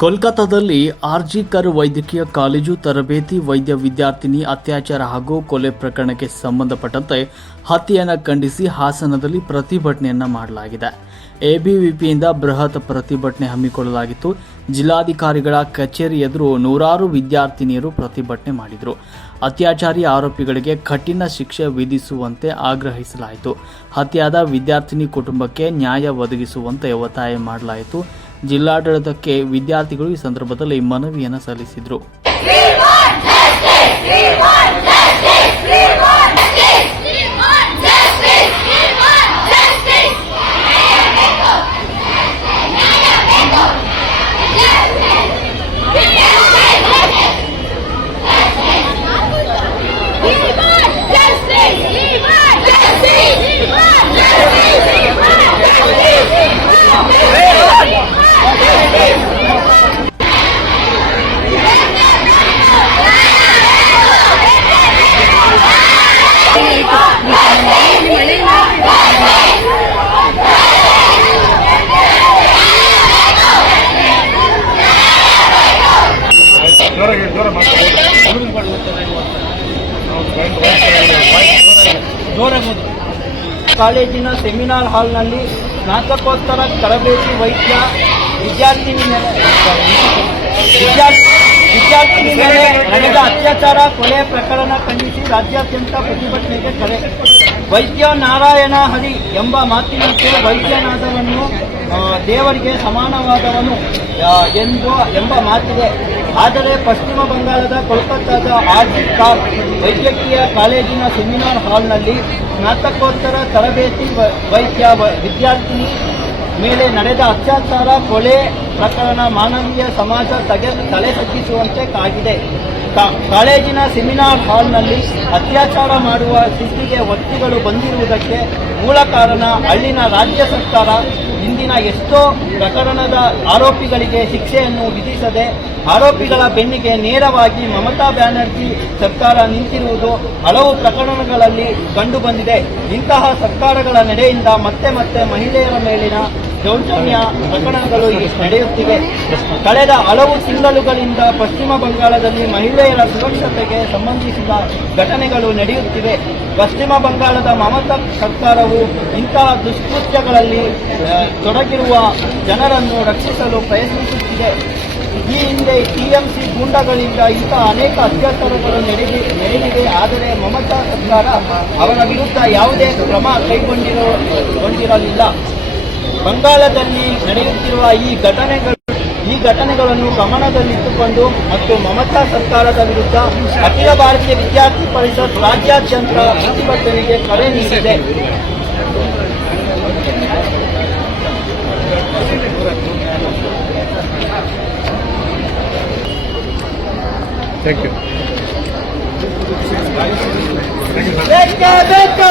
ಕೋಲ್ಕತ್ತಾದಲ್ಲಿ ಆರ್ಜಿಕರ್ ವೈದ್ಯಕೀಯ ಕಾಲೇಜು ತರಬೇತಿ ವೈದ್ಯ ವಿದ್ಯಾರ್ಥಿನಿ ಅತ್ಯಾಚಾರ ಹಾಗೂ ಕೊಲೆ ಪ್ರಕರಣಕ್ಕೆ ಸಂಬಂಧಪಟ್ಟಂತೆ ಹತ್ಯೆಯನ್ನು ಖಂಡಿಸಿ ಹಾಸನದಲ್ಲಿ ಪ್ರತಿಭಟನೆಯನ್ನು ಮಾಡಲಾಗಿದೆ. ಎಬಿವಿಪಿಯಿಂದ ಬೃಹತ್ ಪ್ರತಿಭಟನೆ ಹಮ್ಮಿಕೊಳ್ಳಲಾಗಿತ್ತು. ಜಿಲ್ಲಾಧಿಕಾರಿಗಳ ಕಚೇರಿ ಎದುರು ನೂರಾರು ವಿದ್ಯಾರ್ಥಿನಿಯರು ಪ್ರತಿಭಟನೆ ಮಾಡಿದರು. ಅತ್ಯಾಚಾರಿ ಆರೋಪಿಗಳಿಗೆ ಕಠಿಣ ಶಿಕ್ಷೆ ವಿಧಿಸುವಂತೆ ಆಗ್ರಹಿಸಲಾಯಿತು. ಹತ್ಯೆಯಾದ ವಿದ್ಯಾರ್ಥಿನಿ ಕುಟುಂಬಕ್ಕೆ ನ್ಯಾಯ ಒದಗಿಸುವಂತೆ ಒತ್ತಾಯ ಮಾಡಲಾಯಿತು. ಜಿಲ್ಲಾಡಳಿತಕ್ಕೆ ವಿದ್ಯಾರ್ಥಿಗಳು ಈ ಸಂದರ್ಭದಲ್ಲಿ ಮನವಿಯನ್ನು ಸಲ್ಲಿಸಿದರು. ಕಾಲೇಜಿನ ಸೆಮಿನಾರ್ ಹಾಲ್ನಲ್ಲಿ ಸ್ನಾತಕೋತ್ತರ ತರಬೇತಿ ವೈದ್ಯ ವಿದ್ಯಾರ್ಥಿನಿ ವಿದ್ಯಾರ್ಥಿನಿ ಮೇಲೆ ನಡೆದ ಅತ್ಯಾಚಾರ ಕೊಲೆ ಪ್ರಕರಣ ಖಂಡಿಸಿ ರಾಜ್ಯಾದ್ಯಂತ ಪ್ರತಿಭಟನೆಗೆ ಕರೆ. ವೈದ್ಯ ನಾರಾಯಣ ಹರಿ ಎಂಬ ಮಾತಿನಂತೆ ವೈದ್ಯನಾದವನು ದೇವರಿಗೆ ಸಮಾನವಾದವನು ಎಂದು, ಎಂಬ ಮಾತಿದೆ. ಆದರೆ ಪಶ್ಚಿಮ ಬಂಗಾಳದ ಕೋಲ್ಕತ್ತಾದ ಆರ್ಜಿ ಕಾರ್ ವೈದ್ಯಕೀಯ ಕಾಲೇಜಿನ ಸೆಮಿನಾರ್ ಹಾಲ್ನಲ್ಲಿ ಸ್ನಾತಕೋತ್ತರ ತರಬೇತಿ ವೈದ್ಯ ವಿದ್ಯಾರ್ಥಿನಿ ಮೇಲೆ ನಡೆದ ಅತ್ಯಾಚಾರ ಕೊಲೆ ಪ್ರಕರಣ ಮಾನವೀಯ ಸಮಾಜ ತಲೆ ತಗ್ಗಿಸುವಂತೆ ಕಾಗಿದೆ. ಕಾಲೇಜಿನ ಸೆಮಿನಾರ್ ಹಾಲ್ನಲ್ಲಿ ಅತ್ಯಾಚಾರ ಮಾಡುವ ಸ್ಥಿತಿಗೆ ವ್ಯಕ್ತಿಗಳು ಬಂದಿರುವುದಕ್ಕೆ ಮೂಲ ಕಾರಣ ಅಲ್ಲಿನ ರಾಜ್ಯ ಸರ್ಕಾರ ಇಂದಿನ ಎಷ್ಟೋ ಪ್ರಕರಣದ ಆರೋಪಿಗಳಿಗೆ ಶಿಕ್ಷೆಯನ್ನು ವಿಧಿಸದೆ ಆರೋಪಿಗಳ ಬೆನ್ನಿಗೆ ನೇರವಾಗಿ ಮಮತಾ ಬ್ಯಾನರ್ಜಿ ಸರ್ಕಾರ ನಿಂತಿರುವುದು ಹಲವು ಪ್ರಕರಣಗಳಲ್ಲಿ ಕಂಡುಬಂದಿದೆ ಇಂತಹ ಸರ್ಕಾರಗಳ ನಡೆಯಿಂದ ಮತ್ತೆ ಮತ್ತೆ ಮಹಿಳೆಯರ ಮೇಲಿನ ದೌರ್ಜನ್ಯ ಪ್ರಕರಣಗಳು ನಡೆಯುತ್ತಿವೆ. ಕಳೆದ ಹಲವು ತಿಂಗಳುಗಳಿಂದ ಪಶ್ಚಿಮ ಬಂಗಾಳದಲ್ಲಿ ಮಹಿಳೆಯರ ಸುರಕ್ಷತೆಗೆ ಸಂಬಂಧಿಸಿದ ಘಟನೆಗಳು ನಡೆಯುತ್ತಿವೆ. ಪಶ್ಚಿಮ ಬಂಗಾಳದ ಮಮತಾ ಸರ್ಕಾರವು ಇಂತಹ ದುಷ್ಕೃತ್ಯಗಳಲ್ಲಿ ತೊಡಗಿರುವ ಜನರನ್ನು ರಕ್ಷಿಸಲು ಪ್ರಯತ್ನಿಸುತ್ತಿದೆ. ಈ ಹಿಂದೆ ಟಿಎಂಸಿ ಗುಂಡಗಳಿಂದ ಇಂತಹ ಅನೇಕ ಅತ್ಯಾಚಾರಗಳು ನಡೆದಿ, ನಡೆದಿವೆ. ಆದರೆ ಮಮತಾ ಸರ್ಕಾರ ಅವರ ವಿರುದ್ಧ ಯಾವುದೇ ಕ್ರಮ ಕೈಗೊಂಡಿರೋ, ಗೊಂಡಿರಲಿಲ್ಲ. ಬಂಗಾಳದಲ್ಲಿ ನಡೆಯುತ್ತಿರುವ ಈ ಘಟನೆಗಳು ಈ ಘಟನೆಗಳನ್ನು ಗಮನದಲ್ಲಿಟ್ಟುಕೊಂಡು ಮತ್ತು ಮಮತಾ ಸರ್ಕಾರದ ವಿರುದ್ಧ ಅಖಿಲ ಭಾರತೀಯ ವಿದ್ಯಾರ್ಥಿ ಪರಿಷತ್ ರಾಜ್ಯಾದ್ಯಂತ ಪ್ರತಿಭಟನೆಗೆ ಕರೆ ನೀಡಿದೆ. ಬೇಕೇ ಬೇಕು.